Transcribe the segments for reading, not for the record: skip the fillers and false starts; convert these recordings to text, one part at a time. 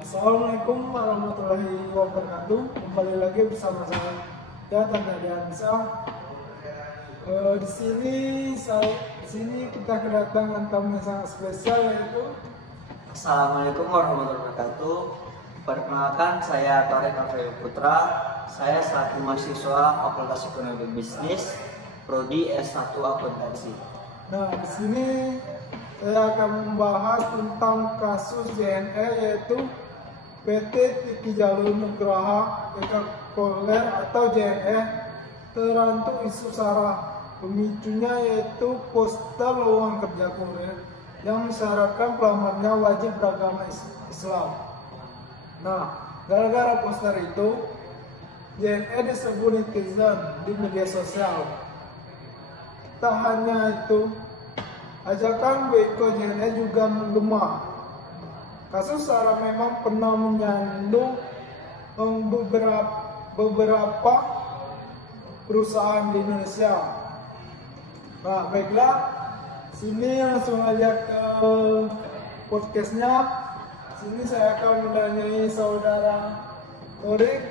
Assalamualaikum warahmatullahi wabarakatuh. Kembali lagi bersama saya Tanda Diansa. Di sini kita kedatangan tamu yang sangat spesial, yaitu Assalamualaikum warahmatullahi wabarakatuh. Perkenalkan, saya Tarik Rafael Putra. Saya selaku mahasiswa Fakultas Ekonomi Bisnis, Prodi S1 Akuntansi. Nah, di sini saya akan membahas tentang kasus JNE, yaitu PT Tiki Jalur Nugraha Eka Koler atau JNE terantuk isu sara. Pemicunya yaitu poster lowongan kerja kurir yang mensyaratkan pelamarnya wajib beragama Islam. Nah, gara-gara poster itu JNE disebut netizen di media sosial. Tak hanya itu, ajakan WK JNE juga menggema. Kasus sara memang pernah menyandung beberapa perusahaan di Indonesia. Nah, baiklah, sini langsung aja ke podcastnya. Sini saya akan menanyai saudara Torik.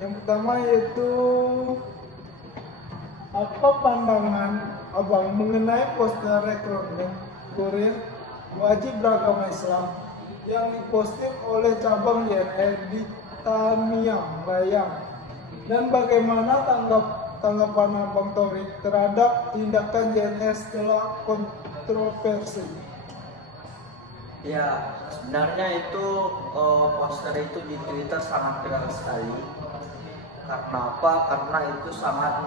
Yang pertama yaitu, apa pandangan abang mengenai poster rekrutmen kurir wajib beragama Islam yang diposting oleh cabang JNE di Tamiang, Bayang, dan bagaimana tanggapan abang Torik terhadap tindakan JNE setelah kontroversi? Ya, sebenarnya itu poster itu di Twitter sangat viral sekali. Karena apa? Karena itu sangat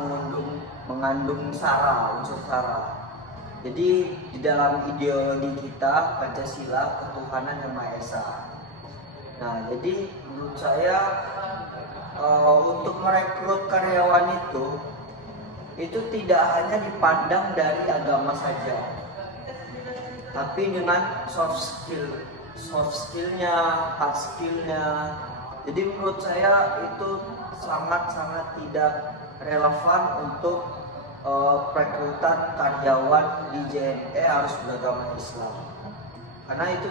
mengandung unsur sara. Jadi di dalam ideologi kita Pancasila, ketuhanan yang Maha Esa. Nah, jadi menurut saya untuk merekrut karyawan itu tidak hanya dipandang dari agama saja, tapi dengan soft skillnya, hard skillnya. Jadi menurut saya itu sangat tidak relevan untuk perekrutan karyawan di JNE harus beragama Islam. Karena itu,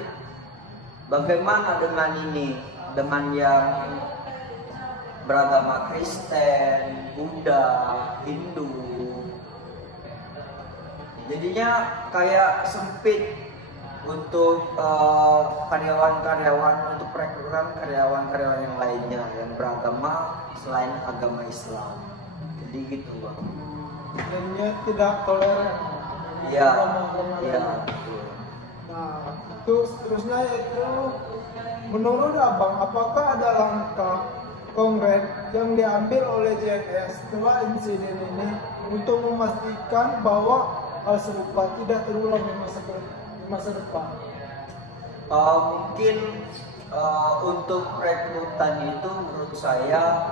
bagaimana dengan yang beragama Kristen, Buddha, Hindu? Jadinya kayak sempit untuk untuk perekrutan karyawan yang lainnya yang beragama selain agama Islam. Jadi gitu, Bang. Jadinya tidak toleran. Iya. Nah, itu seterusnya yaitu, menurut abang, apakah ada langkah konkret yang diambil oleh JNE setelah insiden ini untuk memastikan bahwa hal serupa tidak terulang di masa depan? Mungkin untuk rekrutan itu menurut saya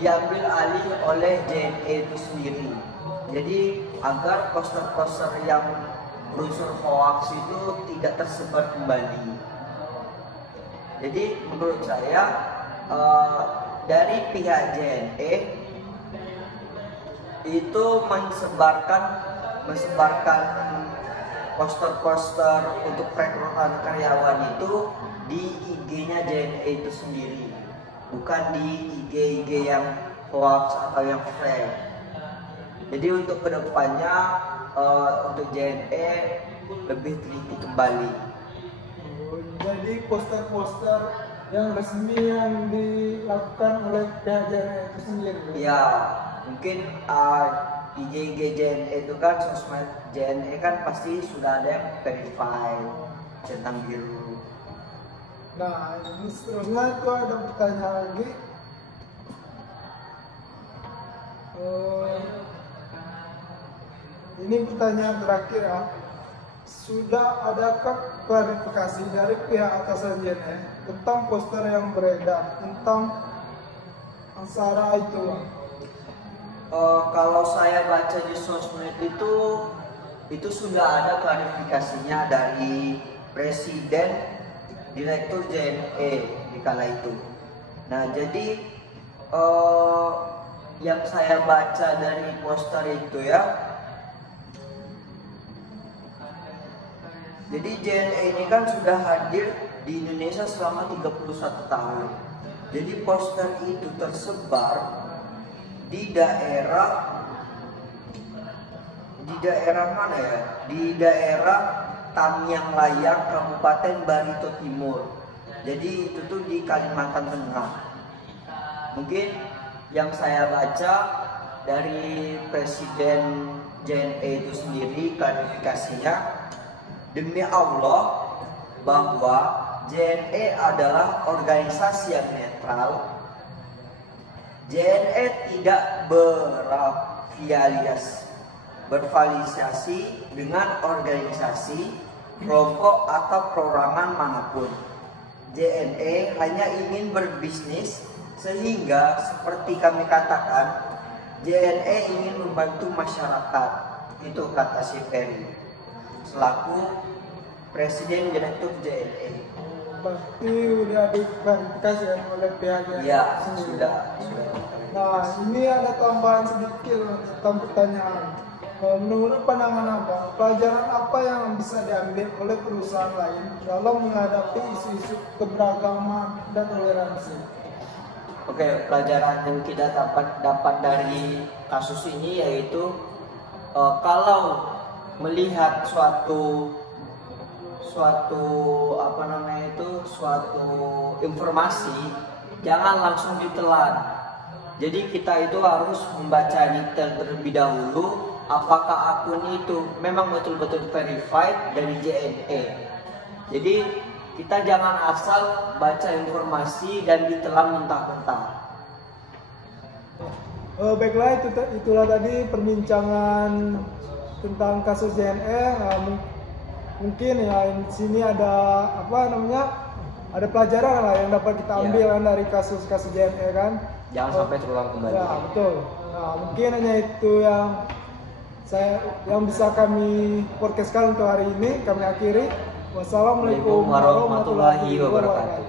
diambil alih oleh JNE itu sendiri. Jadi agar poster-poster yang berunsur hoax itu tidak tersebar kembali. Jadi menurut saya dari pihak JNE itu mensebarkan poster-poster untuk perekrutan karyawan itu di IG-nya JNE itu sendiri, bukan di IG yang hoax atau yang fake. Jadi untuk kedepannya untuk JNE lebih teliti kembali. Jadi poster-poster yang resmi yang dilakukan oleh pihak JNE itu sendiri. Ya, mungkin IG JNE itu kan, sosmed JNE kan pasti sudah ada yang verify centang biru. Nah, ini seterusnya itu ada pertanyaan lagi. Ini pertanyaan terakhir ya. Sudah adakah klarifikasi dari pihak atasan JNE tentang poster yang beredar tentang sara itu? Kalau saya baca di sosmed itu sudah ada klarifikasinya dari Presiden Direktur JNE di kala itu. Nah, jadi yang saya baca dari poster itu ya, Jadi JNE ini kan sudah hadir di Indonesia selama 31 tahun. Jadi poster itu tersebar di daerah mana ya? Di daerah Tamiang Layang, Kabupaten Barito Timur. Jadi itu tuh di Kalimantan Tengah. Mungkin yang saya baca dari Presiden JNE itu sendiri klarifikasinya, demi Allah bahwa JNE adalah organisasi yang netral. JNE tidak berafiliasi dengan organisasi, kelompok atau perorangan manapun. JNE hanya ingin berbisnis, sehingga seperti kami katakan, JNE ingin membantu masyarakat. Itu kata si Ferry selaku Presiden Direktur JNE. Berarti udah diklarifikasi kan oleh pihaknya? Iya, sendiri. sudah. Nah, ini ada tambahan sedikit tentang pertanyaan. Menurut pandangan Abang, pelajaran apa yang bisa diambil oleh perusahaan lain dalam menghadapi isu-isu keberagaman dan toleransi? Oke, pelajaran yang kita dapat dari kasus ini yaitu kalau melihat suatu informasi, jangan langsung ditelan. Jadi kita itu harus membaca detail terlebih dahulu, apakah akun itu memang betul-betul verified dari JNE. Jadi kita jangan asal baca informasi dan ditelan mentah-mentah. Baiklah, itulah tadi perbincangan tentang kasus JNE. Mungkin ya di sini ada ada pelajaran lah yang dapat kita ambil kan dari kasus-kasus JNE kan. Jangan sampai terulang kembali. Ya, betul. Nah, mungkin hanya itu yang bisa kami podcastkan untuk hari ini. Kami akhiri. Wassalamualaikum warahmatullahi wabarakatuh.